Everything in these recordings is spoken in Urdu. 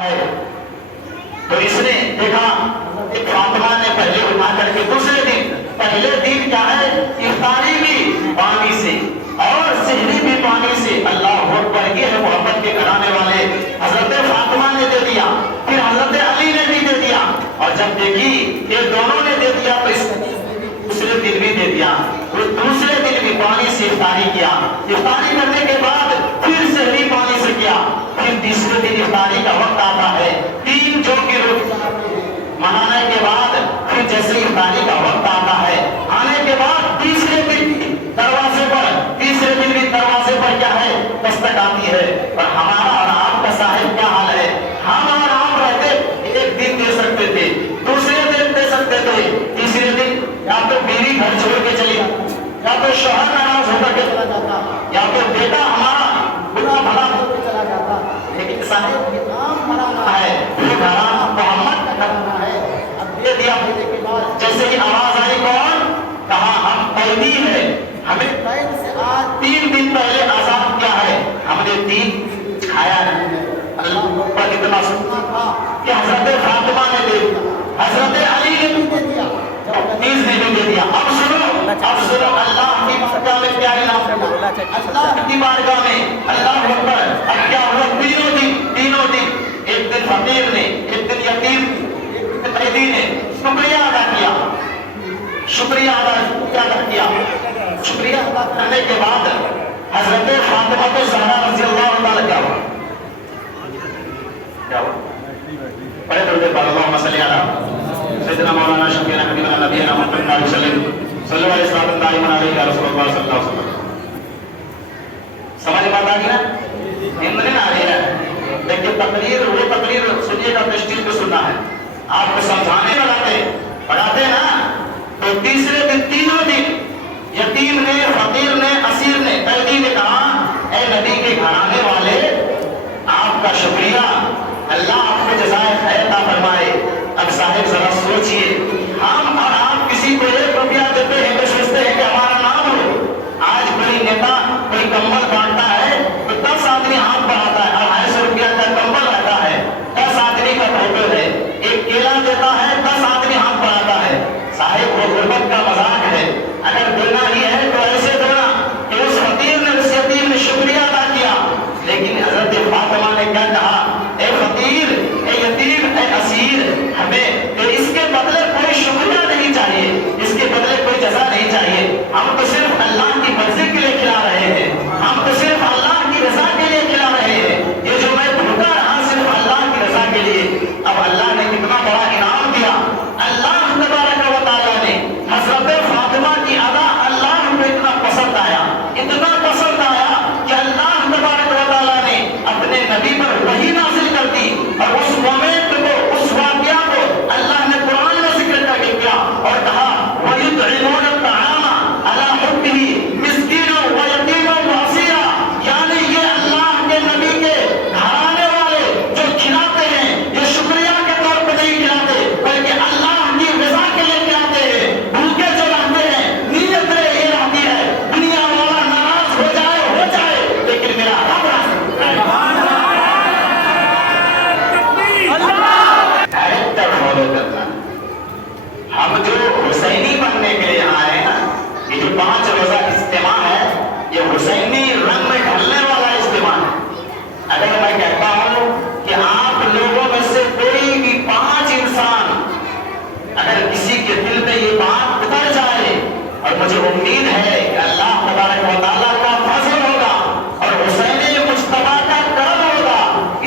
ہے تو اس نے دیکھا کہ فاطمہ نے پہلے اٹھا کر کے دوسرے دن، پہلے دن کیا ہے، افطاری بھی پانی سے اور سحری بھی پانی سے۔ اللہ اکبر، یہ ہے محبت کے گھرانے والے۔ حضرت فاطمہ نے دے دیا، پھر حضرت علی نے بھی دے دیا، اور جب دیکھی یہ دونوں نے دے دیا تو اس دوسرے دن بھی دے دیا۔ دوسرے دن بھی پانی سے افطاری کیا، افطاری کرنے کے بعد پھر سحری پانی سے کیا، پھر تیسرے دن افطاری کا وقت آتا ہے، 3 جو کی روٹی منانے کے بعد پھر جیسے افطاری کا وقت آتا ہے، آنے کے بعد تیسرے دن دروازے پر کیا ہے، دستک آتی ہے۔ اور ہمارا اور آپ کا صاحب کیا حال ہے؟ ہم اور آپ رہتے ایک دن دے سکتے تھے، دوسرے دن دے سکتے تھے، تیسرے دن یا تو بیوی گھر چھوڑ کے چلی جاتی، یا تو شوہر ناراض ہو کر کے چلا جاتا، یا تو بیٹا ہمارا برا بھلا ہو کے چلا جاتا، لیکن صاحب یہ کام بنانا ہے، یہ گھرانہ محمد کا گھرانہ ہے۔ اب دے دیا دینے کے بعد جیسے ہی آواز آئی، کون؟ کہا ہم قیدی ہیں، ہمیں قید سے آج 3 دن پہلے آزاد کیا ہے، ہم نے 3 کھایا نہیں ہے۔ اللہ پر اتنا سننا تھا کہ حضرت فاطمہ نے دے دیا، حضرت علی نے بھی دے دیا، تیز نے بھی دے دیا۔ اب سنو اللہ کی بارگاہ میں کیا اعلان کرنا، اللہ کی بارگاہ میں اللہ اکبر۔ اب کیا ہوا، تینوں دن، ایک دن فقیر نے، ایک دن یتیم نے، ایک دن قیدی نے شکریہ ادا کیا، شکریہ ادا کرنے کے بعد حضرت فاطمہ زہرا رضی اللہ تعالی کیا ہوا، بڑے درود پر اللہم صلی علی سیدنا مولانا شفیعنا حبیبنا نبینا محمد علیہ وسلم صلی اللہ علیہ وسلم دائما علیہ رسول اللہ صلی اللہ علیہ وسلم۔ سمجھ بات آگی نا؟ ہند نہیں آ رہی ہے، لیکن تقریر وہ تقریر سنیے گا، تشکیل کو سننا ہے، آپ کو سمجھانے پڑھاتے نا۔ تو تیسرے دن، تینوں دن یتیم نے، فقیر نے، اسیر نے، قیدی نے کہا اے نبی کے گھرانے والے، آپ کا شکریہ، اللہ آپ کو جزائے خیر عطا فرمائے۔ اب صاحب ذرا سوچئے، ہم اور آپ کسی کو 1 روپیہ دیتے ہیں تو سوچتے ہیں کہ ہمارا نام ہو۔ آج کوئی نیتا کوئی کمبل بانٹتا ہے تو 10 آدمی ہاتھ بڑھاتا ہے، 250 روپیہ کا کمبل رہتا ہے، 10 آدمی کا فوٹو ہے، ایک کیلا دیتا ہے، 10 آدمی ہاتھ بڑھاتا ہے۔ صاحب وہ غربت کا مذاق ہے، اگر دینا ہی ہے تو ایسے دینا کہ اس فقیر نے، اس یتیم نے شکریہ ادا کیا۔ لیکن حضرت فاطمہ نے کیا کہا، اے فقیر، اے یتیم، اے اسیر، ہمیں تو اس کے بدلے کوئی شکریہ نہیں چاہیے، اس کے بدلے کوئی جزا نہیں چاہیے، ہم تو صرف اللہ کی مرضی کے لیے کھلا رہے ہیں، ہم تو صرف اللہ کی رضا کے لیے کھلا رہے ہیں، یہ جو میں بھوکا رہا صرف اللہ کی رضا کے لیے۔ اب اللہ نے کتنا بڑا انعام دیا، اللہ تبارک و تعالیٰ نے حضرت فاطمہ کی ادا اللہ کو اتنا پسند آیا، اتنا پسند آیا کہ اللہ تبارک و تعالیٰ نے اپنے نبی پر وحی نازل کر دی، اور اس مومنٹ کو، اس واقعہ کو اللہ نے قرآن میں ذکر کر کے کیا اور کہا وَيُطْعِمُونَ الطَّعَامَ عَلَىٰ حُبِّهِ مِسْكِينًا وَيَتِيمًا وَأَسِيرًا۔ یعنی یہ اللہ کے نبی کے گھرانے والے جو کھلاتے ہیں، یہ شکریہ کے طور پہ نہیں کھلاتے بلکہ اللہ کی رضا کے لیے کھلاتے ہیں۔ بھوکے جو رہتے ہیں، نیت یہ رہتی ہے دنیا والا ناراض ہو جائے لیکن میرا رب راضی ہے۔ کیریکٹر فالو کرنا۔ ہم جو حسینی بننے کے لیے آئے ہیں نا، یہ جو 5 روزہ اجتماع ہے، یہ حسینی رنگ میں ڈھلنے والا اجتماع ہے۔ اگر میں کہتا ہوں کہ آپ لوگوں میں سے کوئی بھی 5 انسان اگر کسی کے دل میں یہ بات اتر جائے، اور مجھے امید ہے کہ اللہ تبارک و تعالیٰ کا فضل ہوگا اور حسین مصطفیٰ کا کرم ہوگا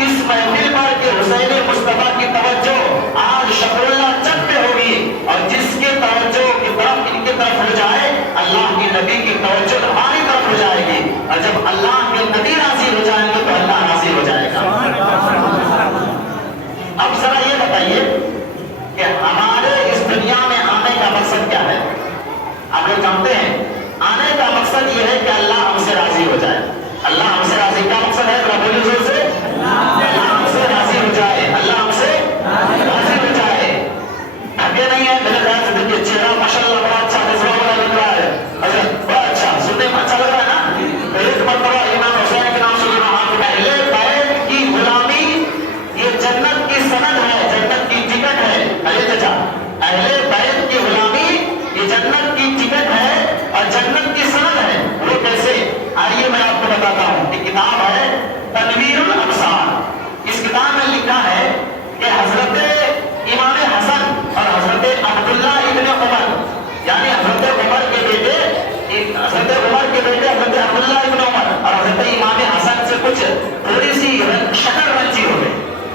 اس محفل پر، کہ حسین مصطفیٰ کی توجہ آج شکراللہ چک پہ ہوگی، اور جس کے توجہ کی طرف ان کی طرف ہو جائے، اللہ کے نبی کی توجہ ہماری طرف ہو جائے گی، اور جب اللہ کے نبی راضی ہو جائیں گے تو اللہ راضی ہو جائے گا۔ اب ذرا یہ بتائیے کہ ہمارے اس دنیا میں آنے کا مقصد کیا ہے؟ آپ لوگ جانتے ہیں آنے کچھ تھوڑی سی شکر رنجی ہو گئی.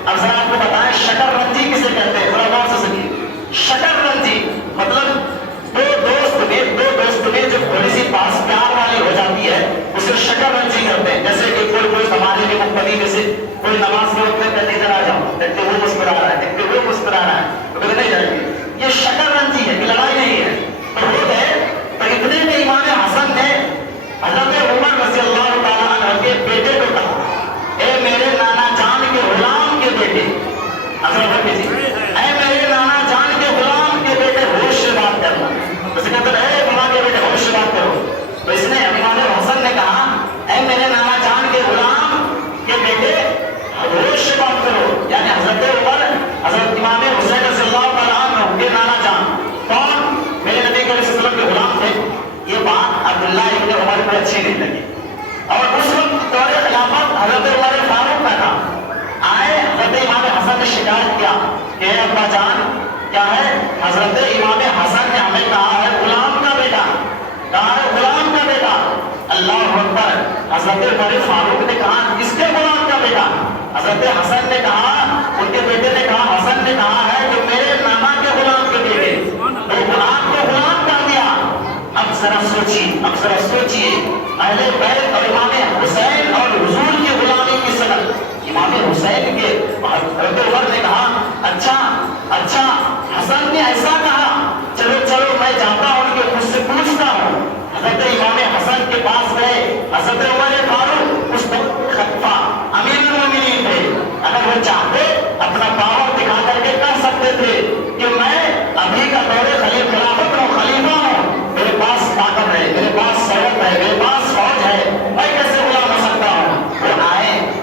اب ذرا آپ کو بتائیں شکر رنجی کسے کہتے ہیں؟ تھوڑا غور سے سنیے. شکر رنجی مطلب دو دوست میں جب تھوڑی سی پاس پیار والی ہو جاتی ہے اسے شکر رنجی کرتے ہیں. جیسے کہ کوئی سماج کے مقتدی میں سے کوئی نماز کے وقت میں کہتے ادھر آ جاؤ، دیکھتے وہ مسکرا رہا ہے، دیکھتے وہ مسکرا رہا ہے، تو کہتے نہیں جائیں گے. یہ شکر رنجی ہے کہ لڑائی نہیں ہے. تو وہ ہے تو اتنے میں امام حسن نے حضرت عمر رضی اللہ تعالیٰ عنہ کے بیٹے کو کہا اے میرے نانا جان کے غلام کے بیٹے، حضرت اے میرے نانا جان کے غلام کے بیٹے ہوش سے بات کرنا. اس کے اندر اے غلام کے بیٹے ہوش سے بات کرو. تو اس نے امام حسن نے کہا اے میرے نانا جان کے غلام کے بیٹے ہوش سے بات کرو. یعنی حضرت عمر حضرت امام حسین رضی اللہ تعالیٰ عنہ کے نانا جان کون؟ میرے نبی علیہ السلام کے غلام تھے. یہ بات عبداللہ ابن عمر کو اچھی نہیں لگی اور اس وقت دور خلافت حضرت عمر فاروق کا تھا. آئے حضرت امام حسن نے شکایت کیا کہ ابا جان کیا ہے؟ حضرت امام حسن نے ہمیں کہا ہے غلام کا بیٹا، کہا ہے غلام کا بیٹا. اللہ اکبر. حضرت عمر فاروق نے کہا کس کے غلام کا بیٹا؟ حضرت حسن نے کہا، ان کے بیٹے نے کہا، حسن نے کہا ہے کہ میرے نانا کے غلام کے بیٹے. تو غلام کو غلام کر دیا. اب ذرا سوچیے اہل بیت اور امام حسین اور حضور کی غلامی کی سند. امام حسین کے حضرت عمر نے کہا اچھا حسن نے ایسا کہا، چلو میں جاتا ہوں ان کے مجھ سے پوچھتا ہوں. حضرت امام حسن کے پاس گئے. حضرت عمر فاروق اس خلیفہ امیر المومنین تھے. اگر وہ چاہتے اپنا پاور دکھا کر کے کہہ سکتے تھے کہ میں ابھی کا دور خلافت ہوں، خلیفہ ہوں، میرے پاس طاقت ہے، میرے پاس سیرت ہے، میرے پاس فوج ہے، میں کیسے غلام ہو سکتا ہوں. وہ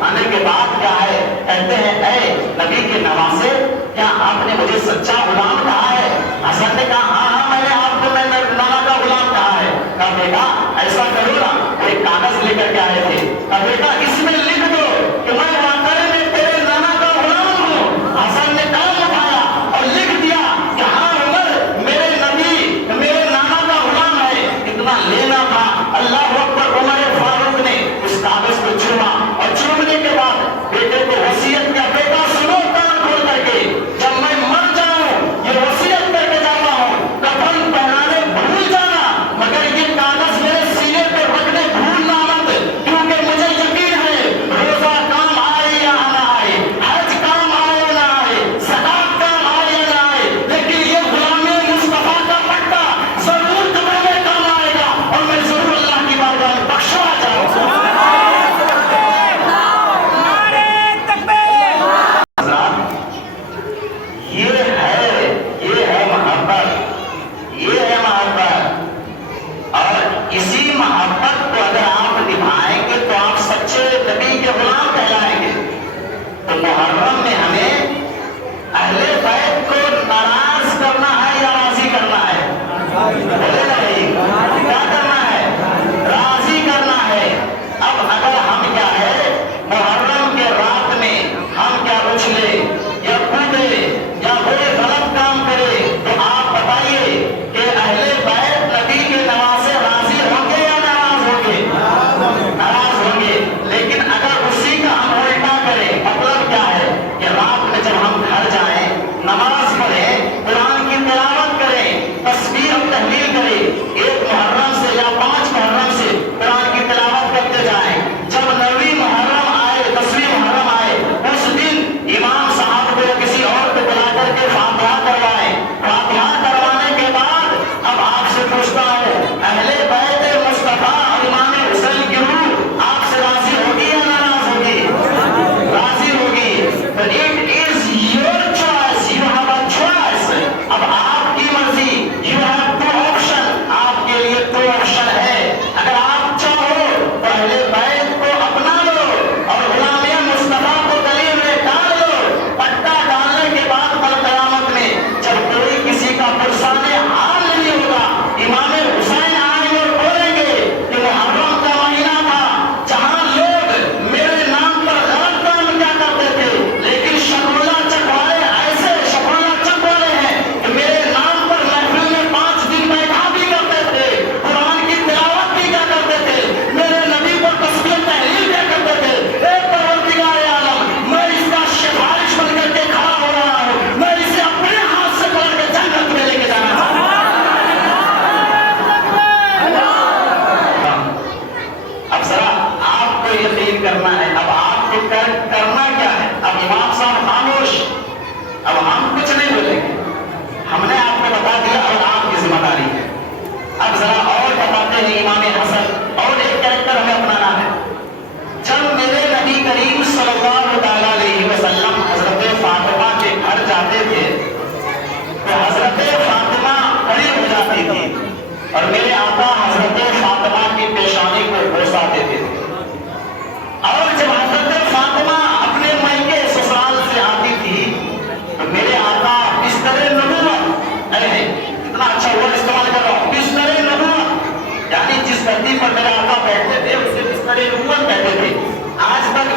آنے کے بعد کیا ہے کہتے ہیں اے نبی کے نواسے کیا آپ نے مجھے سچا غلام کہا ہے؟ حسن نے کہا ہاں میں نے آپ کو میں نانا کا غلام کہا ہے. کہا بیٹا ایسا کرو نا، ایک کاغذ لے کر کے آئے تھے. کہا بیٹا اس میں لکھ دو کہ میں واقعی میں تیرے نانا کا غلام ہوں. حسن نے قلم اٹھایا اور لکھ دیا کہ ہاں عمر میرے نبی میرے نانا کا غلام ہے. اتنا لینا تھا. اللہ اکبر. عمر فاروق نے اس کاغذ کو چوما اور چومنے کے بعد بیٹے کو وصیت کیا بیٹا سنو کان کھول کر کے، جب میں مر جاؤں یہ وصیت کر کے جاتا ہوں کفن پہنانے بھول جانا مگر یہ کاغذ میرے سینے پہ رکھنے بھولنا مت، کیونکہ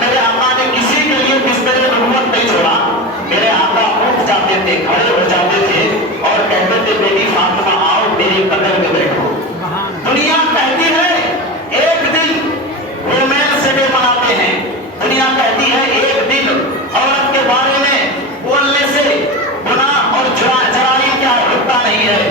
میرے آقا نے کسی کے لیے بستر نبوت نہیں چھوڑا. میرے آقا اٹھ جاتے تھے, کھڑے ہو جاتے تھے اور کہتے تھے بیٹی فاطمہ آؤ میری قدر میں بیٹھو. دنیا کہتی ہے ایک دن رومین سے بھی مناتے ہیں, دنیا کہتی ہے ایک دن عورت کے بارے میں بولنے سے گناہ اور جرائم کیا رکتا نہیں ہے.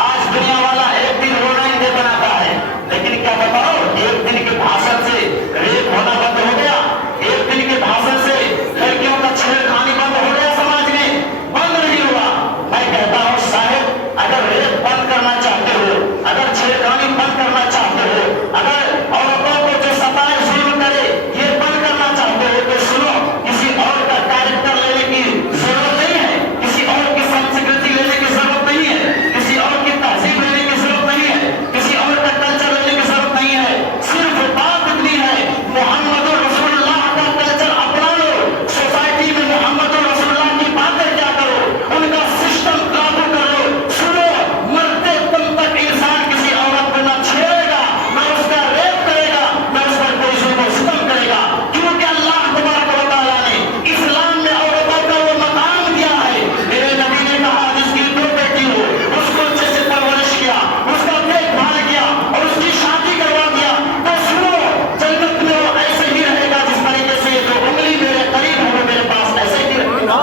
آج دنیا والا ایک دن رومین سے بناتا ہے, لیکن کیا بتاؤ ایک دن کے بھاشن سے ریپ ہونا بند ہو گیا, ایک دن کے بھاشن سے لڑکیوں کا چھیڑخانی بند ہو گیا, سماج میں بند نہیں ہوا. میں کہتا ہوں صاحب اگر ریپ بند کرنا چاہتے ہو, اگر چھیڑخانی بند کرنا چاہتے ہو, اگر عورتوں کو جو ستائے ظلم کرے یہ بند کرنا چاہتے ہو تو سنو, کسی اور کا کیریکٹر لینے کی ضرورت نہیں ہے, کسی اور کی سنسکرتی لینے کی ضرورت نہیں ہے, کسی اور کی تہذیب لینے کی ضرورت نہیں ہے, کسی اور کا کلچر لینے کی ضرورت نہیں ہے. صرف بات اتنی ہے محمد رسول اللہ کا کلچر اپنا لو, سوسائٹی میں محمد رسول اللہ کی باتیں کیا کرو, ان کا سسٹم لاگو کر لو. سنو, مرتے دم تک انسان کسی عورت کو نہ چھیڑے گا, نہ اس کا ریپ کرے گا, نہ اس پر کوئی ظلم و ستم کرے گا, کیونکہ اللہ تبارک و تعالیٰ نے اسلام میں عورتوں کا وہ مقام دیا ہے. میرے نبی نے کہا جس کی دو بیٹی ہو اس کو اچھے سے پرورش کیا, اس کا دیکھ بھال کیا اور اس کی شادی کروا دیا, تو سنو جنت میں وہ ایسے ہی رہے گا جس طریقے سے یہ جو انگلی میرے قریب ہو میرے پاس ایسے ہی رہے گا.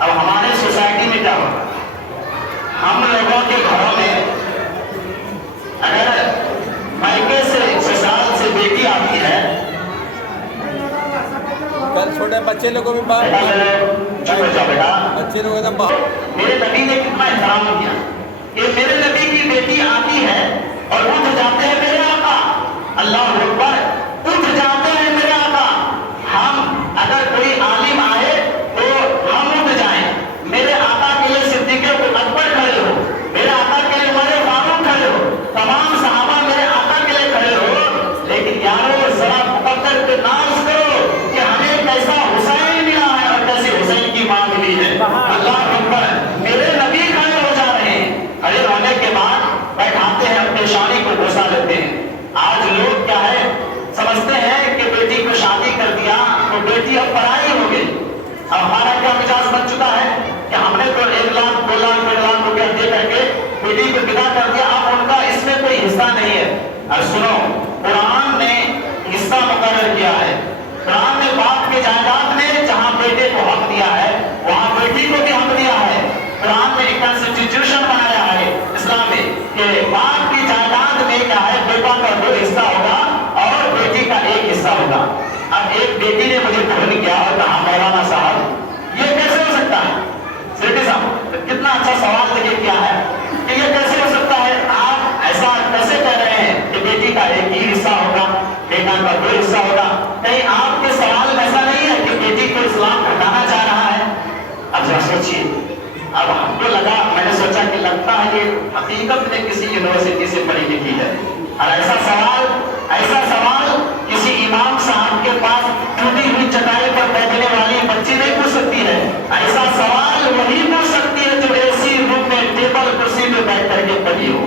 اب ہمارے سوسائٹی میں کیا ہوگا, ہم لوگوں کے گھروں میں اگر مائکے سے سسرال سے بیٹی آتی ہے, چھوٹے بچے لوگوں بھی چپ ہو جاؤ بیٹا, بچے لوگ میرے نبی نے کتنا احترام کیا کہ میرے نبی کی بیٹی آتی ہے اور اٹھ جاتے ہیں میرے آقا, اللہ اکبر, اٹھ جاتے ہیں میرے آقا. ہم اگر کوئی عالم آئے تو ہم اٹھ جائیں, میرے آقا کے لیے صدیق اکبر کھڑے ہو, میرے آقا کے لیے عمر فاروق کھڑے ہو, تمام صحابہ میرے آقا کے لیے کھڑے ہو, لیکن یارو ذرا مقدر پہ ناز کرو کہ ہمیں کیسا حسین ملا ہے اور کیسے حسین کی ماں ملی ہے. اللہ اکبر, میرے نبی کھڑے ہو جا رہے ہیں, کھڑے ہونے کے بعد بیٹھاتے ہیں, اپنی شانی کو بوسا لیتے ہیں. آج لوگ کیا ہے سمجھتے ہیں کہ بیٹی کو شادی کر دیا تو بیٹی اب پرائی ہو گئی. اب ہمارا کیا مزاج بن چکا ہے کہ ہم نے تو 1 لاکھ 2 لاکھ 1.5 لاکھ روپیہ دے کر کے بیٹی کو ودا کر دیا, اب ان کا اس میں کوئی حصہ نہیں ہے. اور سنو, قرآن نے حصہ مقرر کیا ہے, قرآن نے باپ کے جائیداد میں جہاں بیٹے کو حق دیا ہے وہاں بیٹی کو بھی حق دیا ہے. قرآن نے ایک کانسٹیٹیوشن بنایا ہے اسلام میں کہ باپ کی جائیداد میں کیا ہے بیٹا کا 2 حصہ ہوگا اور بیٹی کا 1 حصہ ہوگا. اب ایک بیٹی نے مجھے فون کیا اور کہا مولانا صاحب یہ کیسے ہو سکتا ہے, سیٹی صاحب کتنا اچھا سوال لگے کیا ہے کہ یہ کیسے ہو سکتا ہے, آپ ایسا کیسے کہہ رہے ہیں کہ بیٹی کا 1 ہی حصہ ہوگا بیٹا کا 2 حصہ ہوگا, کہیں آپ کے سوال میں ایسا نہیں ہے کہ بیٹی کو اسلام ہٹانا چاہ رہا ہے. اب ذرا سوچیے, اب ہم کو لگا, میں نے سوچا کہ لگتا ہے یہ حقیقت میں کسی یونیورسٹی سے پڑھی لکھی ہے, اور ایسا سوال کسی امام صاحب کے پاس ٹوٹی ہوئی چٹائی پر بیٹھنے والی بچی نہیں پوچھ سکتی ہے. ایسا سوال وہی پوچھ سکتی ہے جو ایسی روم میں ٹیبل کرسی میں بیٹھ کر کے پڑھی ہو,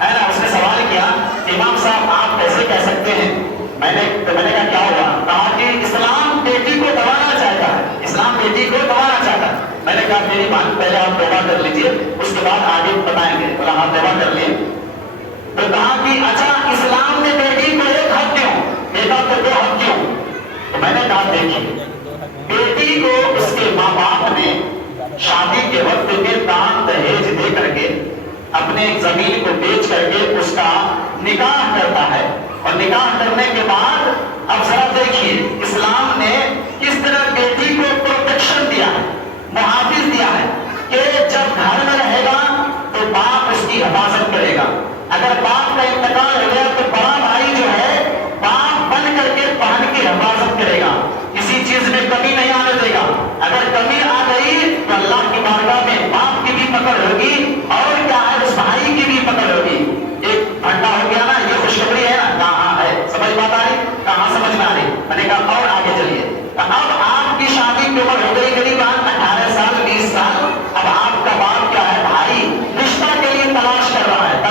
ہے نا. اس نے سوال کیا امام صاحب آپ کیسے کہہ سکتے ہیں, میں نے کہا کیا ہوا, کہا کہ اسلام بیٹی کو دبانا چاہتا ہے, اسلام بیٹی کو دبانا چاہتا ہے. میں نے کہا میری بات پہلے آپ توبہ کر لیجئے, اس کے بعد آگے بتائیں گے. بولا ہاں توبہ کر لیے. تو کہا کہ اچھا اسلام نے بیٹی کو 1 حق کیوں, بیٹا کو 2 حق کیوں. تو میں نے کہا دیکھیے, بیٹی کو اس کے ماں باپ نے شادی کے وقت میں دان دہیج دے کر کے اپنے زمین کو بیچ کر کے اس کا نکاح کرتا ہے, اور نکاح کرنے کے بعد اب ذرا دیکھیے اسلام نے کس طرح بیٹی کو پروٹیکشن دیا ہے, محافظ دیا ہے کہ جب گھر میں رہے گا تو باپ اس کی حفاظت کرے گا. اگر باپ کا انتقال ہو گیا تو بڑا بھائی جو ہے باپ بن کر کے بہن کی حفاظت کرے گا, کسی چیز میں کمی نہیں آنے دے گا. اگر کمی آ گئی تو اللہ کی بارگاہ میں باپ کی بھی پکڑ ہوگی اور کیا ہے اس بھائی کی بھی پکڑ ہوگی. ایک گھنٹہ ہو گیا نا, یہ خوشخبری ہے نا, کہاں ہے سمجھ بات آ رہی, کہاں سمجھ میں آ رہی. میں نے کہا اور آگے چلیے, اب آپ کی شادی کی عمر ہو گئی قریب 18 سال 20 سال, اب آپ کا باپ کیا ہے بھائی رشتہ کے لیے تلاش کر رہا ہے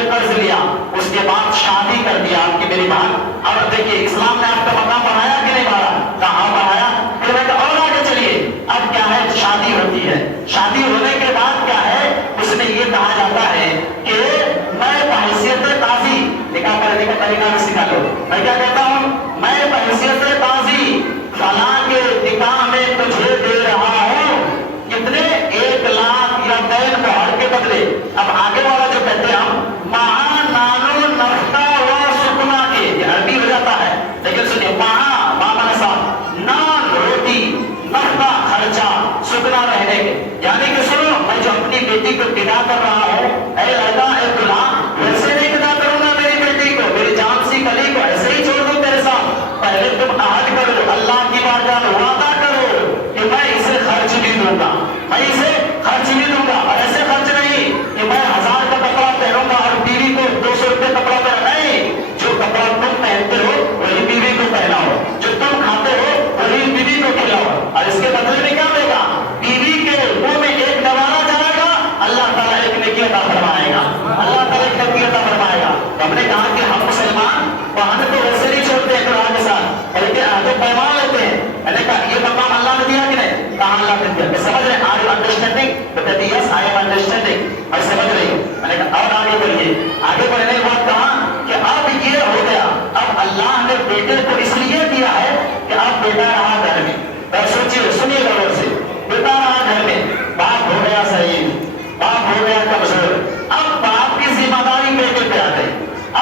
پہ قرض لیا، اس کے بعد شادی کر دیا آپ کی میری بات. اب دیکھیے اسلام نے آپ کا مقام بڑھایا کہ نہیں بڑھایا؟ کہاں بڑھایا؟ پھر میں اور آگے چلیے. اب کیا ہے؟ شادی ہوتی ہے. شادی ہونے کے بعد کیا ہے؟ اس میں یہ کہا جاتا ہے کہ میں بحیثیت قاضی، نکاح کرنے کا طریقہ بھی سکھا لو. میں کیا کہتا ہوں؟ میں بحیثیت قاضی فلاں کے نکاح میں تجھے دے رہا ہوں کتنے؟ 1 لاکھ یا دین مہر کے بدلے. اب آگے والا جو کہتے ہیں ہم مہا نانو نفقہ و سکنا کے، یہ عربی ہو جاتا ہے، لیکن سنیے مہا ماما صاحب نان روٹی، نفقہ خرچہ، سکنا رہنے کے. یعنی کہ سنو، میں جو اپنی بیٹی کو بدا کر رہا ہوں، اے لڑکا اے دلہا، ویسے نہیں بدا کروں گا میری بیٹی کو، میری جان سی کلی کو ایسے ہی چھوڑ دوں تیرے ساتھ. پہلے تم عہد کرو، اللہ کی بارگاہ میں وعدہ کرو کہ میں اسے خرچ بھی دوں گا، میں اسے خرچ بھی دوں گا. اور ایسے خرچ نہیں کہ میں 1000 کا کپڑا پہنوں گا اور بیوی کو 200 روپے کپڑا پہنا. نہیں، جو کپڑا تم پہنتے ہو وہی بیوی کو پہناؤ، جو تم کھاتے ہو وہی بیوی کو کھلاؤ. اور اس کے بدلے میں کیا دے گا؟ بیوی کے منہ میں ایک نوارا جائے گا، اللہ تعالیٰ ایک نیکی عطا فرمائے گا، اللہ تعالیٰ ایک نیکی عطا فرمائے گا. تو ہم نے کہا کہ ہم مسلمان بہن کو ویسے نہیں چھوڑتے ہیں قرآن کے ساتھ، بلکہ آگے پیمان لیتے ہیں. میں نے کہا یہ مقام اللہ نے دیا کہ نہیں؟ کہاں اللہ نے دیا. میں سمجھ رہے ہیں؟ Are you understanding? تو کہتے ہیں یس آئی ایم انڈرسٹینڈنگ. میں سمجھ رہی ہوں. میں نے کہا اور آگے بڑھیے. آگے بڑھنے کے بعد کہا کہ اب یہ ہو گیا، اب اللہ نے بیٹے کو اس لیے دیا ہے کہ اب بیٹا رہا گھر میں. سوچیے، سنیے غور سے، بیٹا رہا گھر میں، باپ ہو گیا صحیح، باپ ہو گیا کمزور. اب باپ کی ذمہ داری بیٹے پہ آ گئی.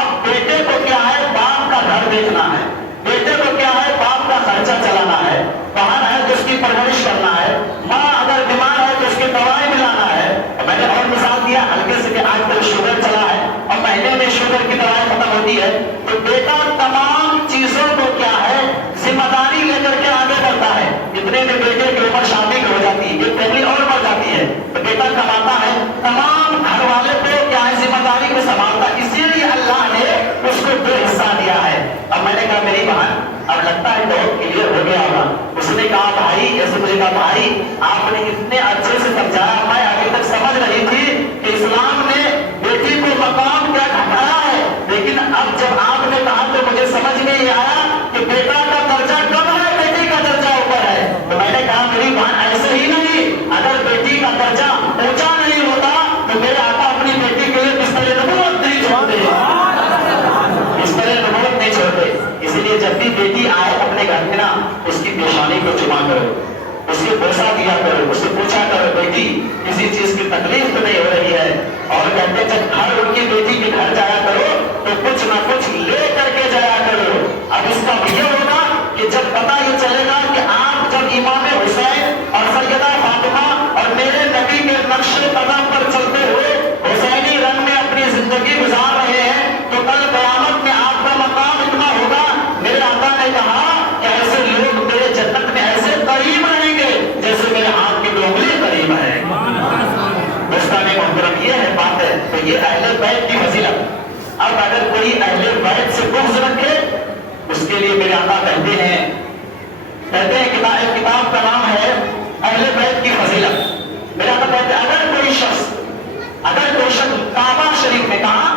اب بیٹے کو کیا ہے؟ باپ کا گھر دیکھنا ہے. بیٹے کو کیا ہے؟ باپ کا خرچہ چلانا ہے. بہن ہے تو اس کی پرورش کرنا ہے. ماں اگر بیمار ہے تو اس کی دوائی ملانا ہے. میں نے اور مثال دیا ہلکے سے کہ آج کل شوگر چلا ہے اور مہینے میں شوگر کی دوائی ختم ہوتی ہے. تو بیٹا تمام چیزوں کو کیا ہے؟ ذمہ داری لے کر کے آگے بڑھتا ہے. اتنے میں بیٹے کی عمر شادی ہو جاتی ہے، یہ فیملی اور بڑھ جاتی ہے. تو بیٹا کماتا ہے، تمام گھر والے کو کیا ہے؟ ذمہ داری کو سنبھالتا. اسی لیے اللہ نے اس کو 2 حصہ دیا ہے. اب میں نے کہا میری بہن، اب لگتا ہے بہت کلیئر ہو گیا ہوگا. اس نے کہا بھائی، ایسے مجھے کہا بھائی آپ نے اتنے اچھے سے سمجھایا، میں ابھی تک سمجھ رہی تھی کہ اسلام نے بیٹی کو مقام کیا گھٹایا ہے، لیکن اب جب آپ نے کہا تو مجھے سمجھ میں یہ آیا کہ بیٹا کا درجہ کم ہے، بیٹی کا درجہ اوپر ہے. تو میں نے کہا میری بہن ایسے ہی نہیں، اگر بیٹی کا درجہ اونچا نہیں ہوتا تو میرے آقا اپنی بیٹی کے لیے بستر نبوت نہیں چھوڑتے، بستر نبوت نہیں چھوڑتے. اسی لیے جب بھی بیٹی آئے اپنے گھر میں نا، اس کی پیشانی کو چما کرو، اس کو بوسہ دیا کرو، اس سے پوچھا کرو بیٹی کسی چیز کی تکلیف تو نہیں ہو رہی ہے. اور کہتے جب گھر ان کی بیٹی کے گھر جایا کرو تو کچھ نہ کچھ لے کر کے جایا کرو. اب اس کا یہ ہوگا کہ جب پتہ یہ چلے گا کہ آپ جب امام حسین اور سیدہ فاطمہ اور میرے نبی کے نقش قدم پر چلتے ہوئے حسینی رنگ میں اپنی زندگی گزار رہے ہیں تو کل قیامت میں آپ کا مقام اتنا ہوگا. میرے آقا نے کہا کہ ایسے لوگ میرے جنت میں ایسے قریب رہیں گے جیسے میرے ہاتھ کی انگلی قریب ہے. دوستان محترم، یہ ہے بات ہے. تو یہ اہل بیت کی فضیلت. اب اگر کوئی اہل بیت سے بغض رکھے، اس کے لیے میرے آقا کہتے ہیں کتاب کا نام ہے اہل بیت کی فضیلت. میرے آقا کہتے ہیں اگر کوئی شخص کعبہ شریف میں، کہاں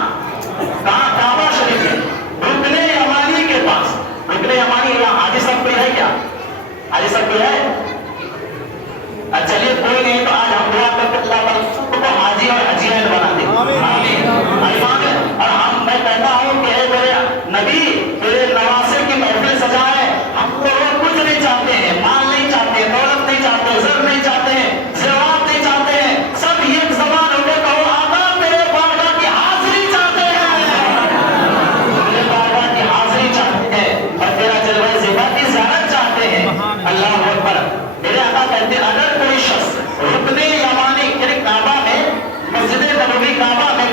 کعبہ شریف میں رکن یمانی کے پاس، رکن یمانی یہاں حاجی صاحب کوئی ہے کیا؟ حاجی صاحب کوئی ہے؟ چلیے کوئی نہیں تو آج ہم دعا کرتے اللہ تعالیٰ کو حاجی اور حجیان بنا دے. اور میں کہتا ہوں کہ اے میرے نبی، میرے نواسے کی محفل سجائے. ہم تو کچھ نہیں چاہتے ہیں، مال نہیں چاہتے، دولت نہیں چاہتے، زر نہیں چاہتے ہیں، زراعت نہیں چاہتے ہیں. سب ایک زبان ہو کے کہو آقا تیرے بارگاہ کی حاضری چاہتے ہیں، تیرے بارگاہ کی حاضری چاہتے ہیں اور تیرا جلوہ زیبا کی زیارت چاہتے ہیں. اللہ اکبر. میرے آقا کہتے ہیں اگر کوئی شخص رکن یمانی یعنی کعبہ میں، مسجد نبوی کعبہ میں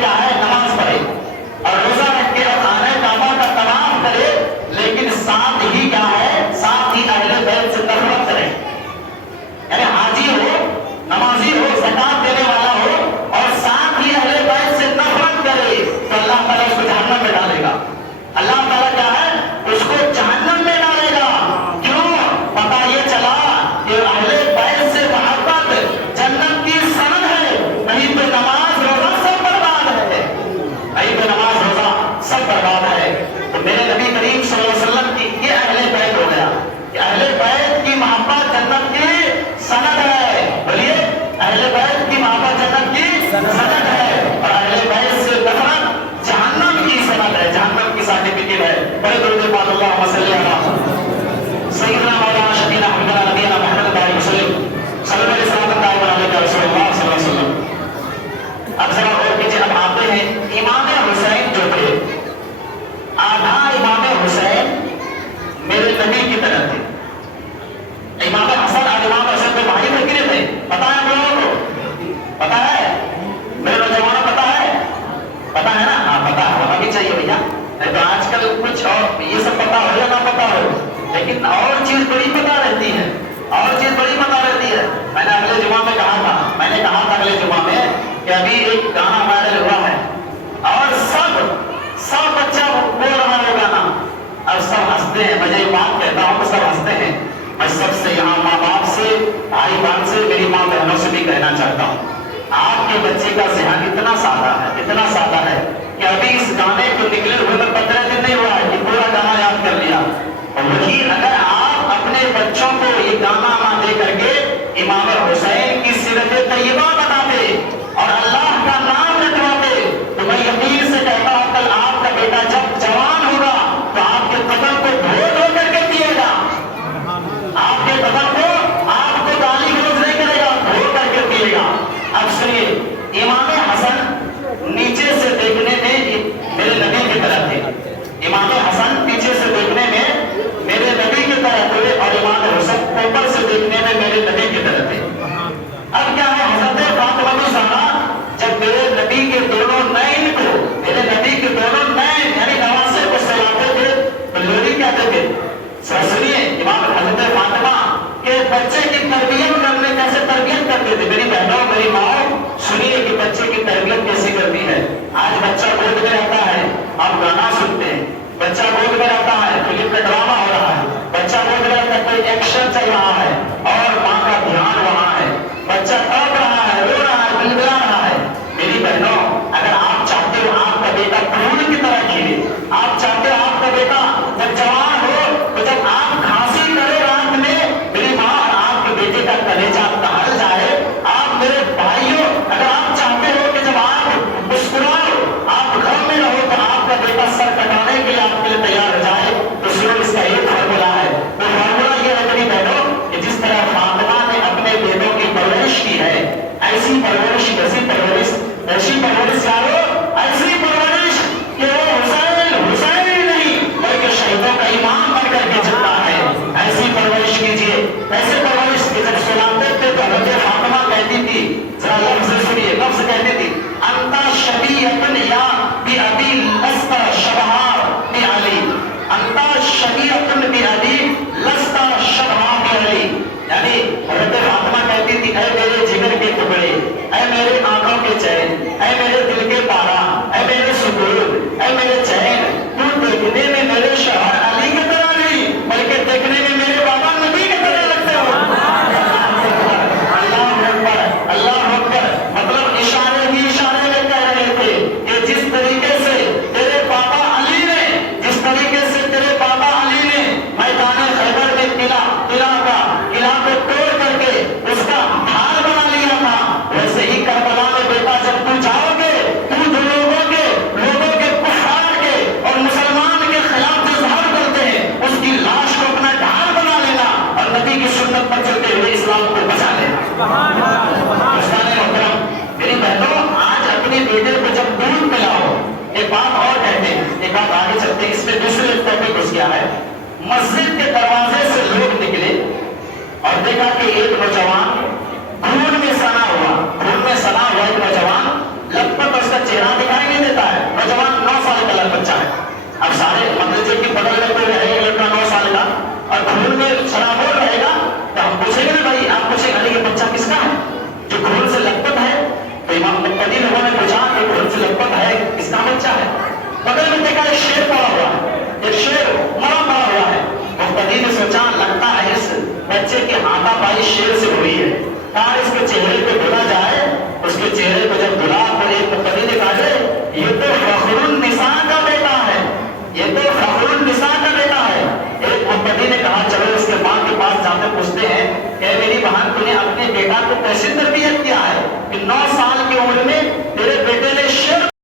چیز بڑی پتا رہتی ہے، اور چیز بڑی پتا رہتی ہے۔ میں نے اگلے جمعہ میں کہا تھا اگلے جمعہ میں کہ ابھی ایک گانا وائرل ہوا ہے اور سب بچہ بول رہا ہے گانا، اب سب ہنستے ہیں۔ میں یہ بات کہتا ہوں تو سب ہنستے ہیں۔ میں سب سے یہاں ماں باپ سے، بھائی بہن سے، میری ماں بہنوں سے بھی کہنا چاہتا ہوں، آپ کے بچے کا ذہن اتنا سادہ ہے کہ ابھی اس گانے کو نکلے ہوئے میں 15 دن نہیں ہوا ہے کہ پورا گانا یاد کر لیا۔ اور وہی اگر آپ اپنے بچوں کو یہ گانا نہ دے کر کے امام حسین کی سیرت طیبہ بتاتے اور اللہ کا نام رٹواتے تو میں یقین سے کہتا ہوں کل آپ کا بیٹا جب جوان ہوگا تو آپ کے قدم کو دھو کر کے پیے گا، آپ کے قدم کو آپ کو گالی گلوچ نہیں کرے گا، دھو کر کے پیے گا۔ اب سنیے، امام حسن نیچے سے دیکھنے میں میرے نبی کی طرح تھے، امام حسن پیچھے سے دیکھنے میں میرے نبی کی طرح تھے اور امام حسن اوپر سے دیکھنے میں میرے نبی کی طرح تھے۔ اب کیا ہے، حضرت فاطمہ زہرا جب میرے نبی کے دونوں نین کو، میرے نبی کے دونوں نین یعنی نواسے کو سلاتے تھے تو لوری کہتے تھے۔ سنیے، امام حضرت فاطمہ کے بچے کی تربیت کرنے کیسے تربیت کرتے تھے میری بہنوں میری ماں، سنیے کہ بچے کی تربیت کیسے کرتی ہے۔ آج بچہ گود میں رہتا ہے، آپ گانا سنتے ہیں، بچہ گود میں رہتا ہے فلم کا ڈرامہ ہو رہا ہے، بچہ گود میں رہتا ہے کوئی ایکشن چل رہا ہے اور ماں کا دھیان وہاں ہے، بچہ تڑپ رہا ہے، رو رہا ہے، بلبلا رہا ہے۔ میری بہنوں، اگر آپ چاہتے ہو آپ کا بیٹا پھول کی طرح کھلے، آپ چاہتے ہو آپ کا بیٹا جب جوان ہو تو جب آپ کھانسی کرے رات میں میری ماں اور آپ کے بیٹے کا کلیجہ دہل جائے، آپ میرے بھائیوں اگر آپ چاہتے ہو کہ جب آپ مسکراؤ آپ گھر میں رہو تو آپ کا بیٹا سر کٹانے کے لیے آپ کے لیے تیار ہو جائے تو سنو اس کا ایک فارمولا ہے۔ وہ فارمولا یہ ہے میری بہنوں کہ جس طرح فاطمہ نے اپنے بیٹوں کی پرورش کی ہے، ایسی پرورش یارو، ایسی پرورش کہ وہ حسین نہیں بلکہ شہیدوں کا امام بن کر کے چلتا ہے، ایسی پرورش کیجیے، ایسے پرورش کہ جب سلاتے تھے تو حضرت فاطمہ کہتی تھی، ذرا لفظ سنیے، لفظ کہتی تھی انتا شبیعۃ یا بأبی لست شبہا بعلی، انتا شبیعۃ بأبی لست شبہا بعلی، یعنی حضرت فاطمہ کہتی تھی اے میرے جگر کے ٹکڑے، اے میرے آنکھوں کے چین، اے میرے دل کے پارا، اے میرے سکون، اے میرے چین، تو دیکھنے میں میرے شوہر علی کی طرح نہیں بلکہ دیکھنے میں میرے بابا نبی کی طرح لگتے ہو۔ اللہ اکبر، مطلب اشارے بھی اشارے میں کہہ رہے تھے کہ جس طریقے سے تیرے بابا علی نے میدان خیبر میں قلعہ کو توڑ کر کے اس کا ڈھال بنا لیا تھا، ویسے ہی کربلا میں بیٹا جب تو جاؤ گے تو جو لوگوں کے کفار کے اور مسلمان کے خلاف جو ظہر کرتے ہیں اس کی لاش کو اپنا ڈھال بنا لینا اور نبی کی سنت پر چلتے ہوئے اسلام کو بچا لینا۔ میری بہنوں، آج اپنے بیٹے کو جب دودھ پلاؤ، ایک بات اور کہتے ہیں، ایک بات آگے چلتے ہیں، اس میں دوسرے ٹاپک اس کیا ہے، مسجد کے دروازے سے لوگ نکلے اور دیکھا کہ ایک نوجوان خون میں سنا ہوا ایک نوجوان لگبھگ اس کا چہرہ دکھائی نہیں دیتا ہے، نوجوان 9 سال کا بچہ ہے۔ اب سارے مدرسے کی بغل میں کوئی رہے گا لڑکا 9 سال کا اور خون میں شرابور رہے گا تو ہم پوچھیں گے نا بھائی، آپ پوچھیں گے یہ بچہ کس کا ہے جو خون سے لگبھگ ہے؟ تو امام مقتدی لوگوں نے پوچھا کہ خون سے لگبھگ ہے کس کا بچہ ہے؟ بغل میں دیکھا ایک شیر پڑا ہوا ہے، ایک شیر مرا ہوا ہے۔ مقتدی نے سوچا لگتا ہے اس بچے کی ہاتھا پائی شیر سے ہوئی ہے، کہا اس کے چہرے پہ دھلا جائے۔ اس کے چہرے پہ جب دھلا تو ایک مقتدی نے کہا یہ تو فخر النساء کا بیٹا ہے، یہ تو فخر النساء کا بیٹا ہے۔ ایک مقتدی نے کہا چلو اس کے ماں کے پاس جاتے پوچھتے ہیں کہ میری بہن تو نے اپنے بیٹا کو کیسے تربیت کیا ہے کہ 9 سال کی عمر میں تیرے بیٹے